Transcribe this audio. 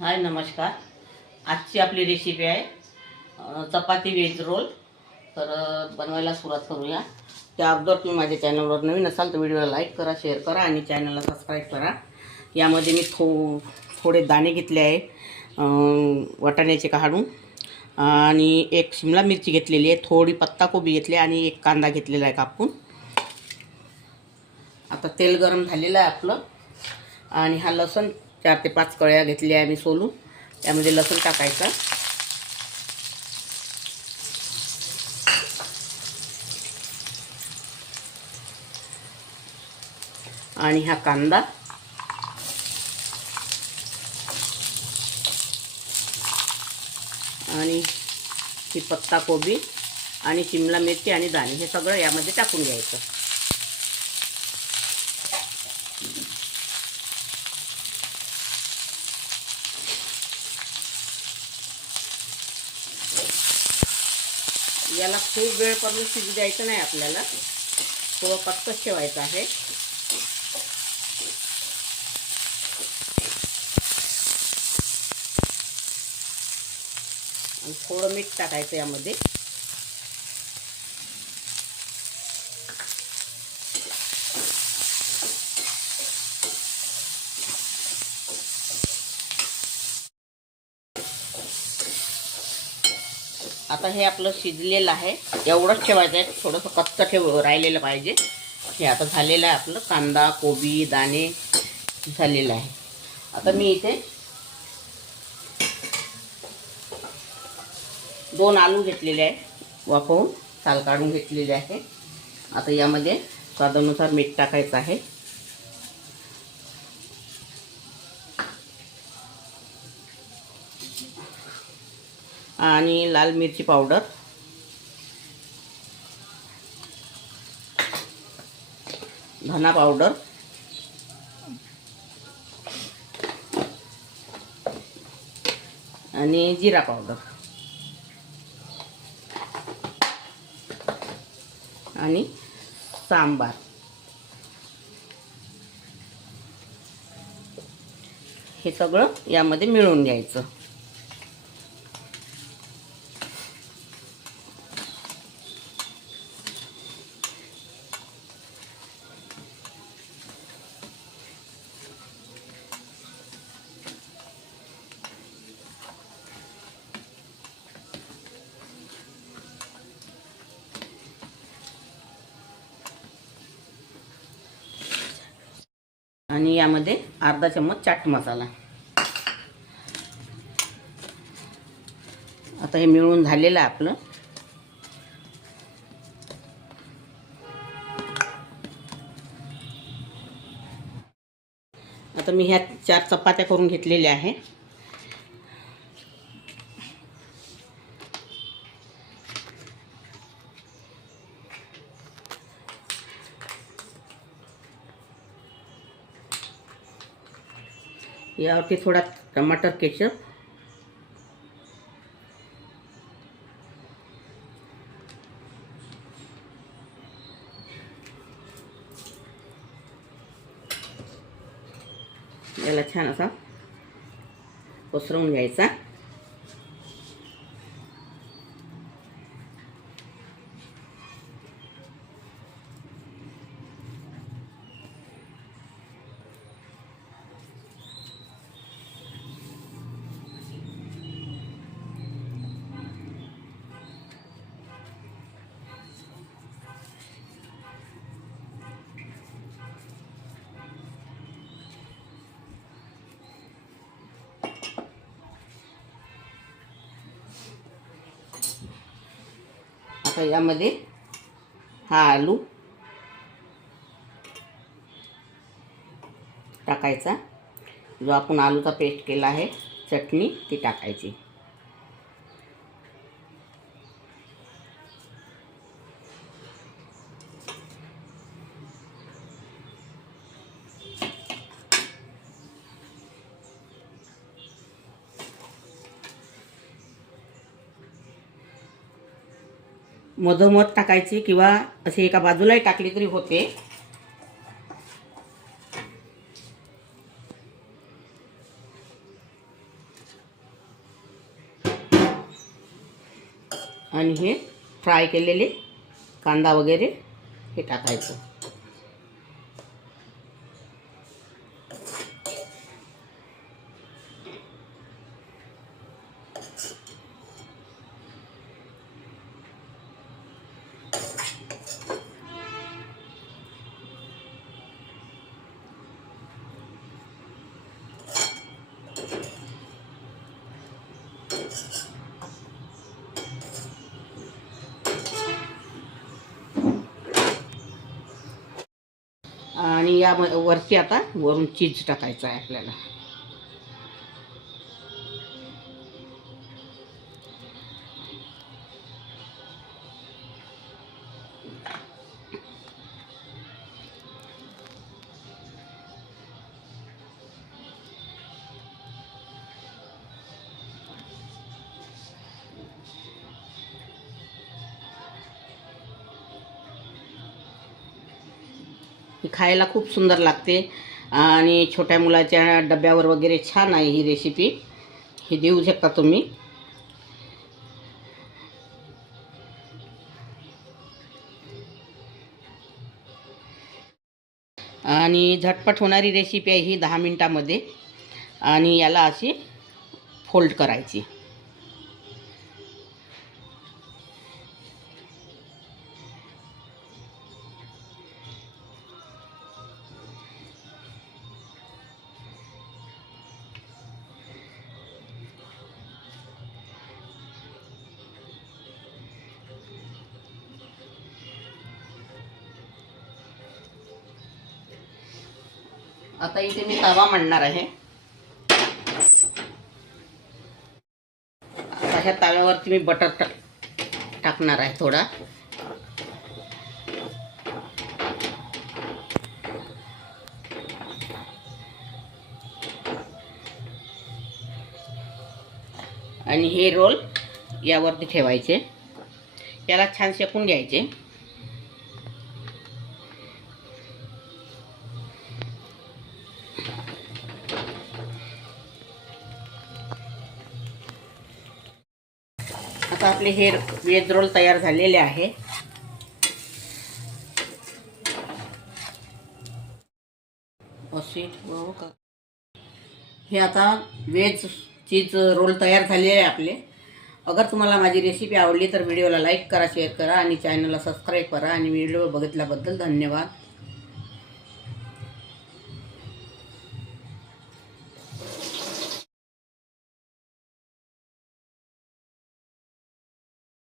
हाय नमस्कार. आजची आपली रेसिपी आहे चपाती वेज रोल. तर बनवायला सुरुवात करूया. त्या अगोदर तुम्ही माझ्या चॅनलवर नवीन असाल तर व्हिडिओला लाईक करा, शेअर करा आणि चॅनलला सबस्क्राईब करा. यामध्ये मी थोडे दाणे घेतले आहे वाटाण्याचे काढून, आणि एक शिमला मिरची घेतलेली आहे, थोडी पत्ताकोबी घेतली आणि एक कांदा घेतलेला आहे कापून. आता तेल गरम झालेलं आहे आपलं, आणि हा लसूण 4 ते 5 कळ्या घेतल्या आहे मी सोलून. त्यामध्ये लसूण टाकायचा, आणि हा कांदा, आणि ही पत्ताकोबी आणि शिमला मिरची आणि दाणे हे सगळं यामध्ये टाकून घ्यायचं. याला खूप वेळपर्यंत शिजू द्यायचं नाही, आपल्याला थोडं कच्चच ठेवायचं आहे. आणि थोडं मीठ टाकायचं यामध्ये. आता हे आपलं शिजलेलं आहे, एवढंच ठेवायचं आहे, थोडंसं कच्चं राहिलेलं पाहिजे. हे आता झालेलं आहे आपलं, कांदा कोबी दाणे झालेलं आहे. आता मी इथे 2 आलू घेतलेले आहे, वाफवून साल काढून घेतलेले आहे. आता यामध्ये स्वादानुसार मीठ टाकायचं आहे, आणि लाल मिरची पावडर, धना पावडर, आणि जिरा पावडर, आणि सांबार. हे सगळं यामध्ये मिळवून घ्यायचं. आणि यामध्ये अर्धा चम्मच चाट मसाला. आता हे मिळून झालेलं आहे आपलं. आता मी ह्या 4 चपात्या करून घेतलेल्या आहे. यावरती थोडा टमाटर केचप, याला छान असा पसरवून घ्यायचा. आता यामध्ये हा आलू टाकायचा, जो आपण आलूचा पेस्ट केला आहे, चटणी ती टाकायची. मधोमध टाकायची किंवा असे एका बाजूलाही टाकली तरी होते. आणि हे फ्राय केलेले कांदा वगैरे हे टाकायचं. आणि या वरती आता वरून चीज टाकायचं आहे आपल्याला. ही खायला खूप सुंदर लागते आणि छोट्या मुलाच्या डब्यावर वगैरे छान आहे ही रेसिपी. ही देऊ शकता तुम्ही. आणि झटपट होणारी रेसिपी आहे ही 10 मिनिटामध्ये. आणि याला अशी फोल्ड करायची. आता इथे मी तवा मांडणार आहे. आता ह्या तव्यावरती मी बटर टाकणार आहे थोडा. आणि हे रोल यावरती ठेवायचे. याला छान शेकून घ्यायचे. आता आपले हे वेज रोल तयार झालेले आहे. हे आता वेज चीज रोल तयार झालेले आहे आपले. अगर तुम्हाला माझी रेसिपी आवडली तर व्हिडिओला लाईक करा, शेअर करा आणि चॅनलला सबस्क्राईब करा. आणि व्हिडिओ बघितल्याबद्दल धन्यवाद.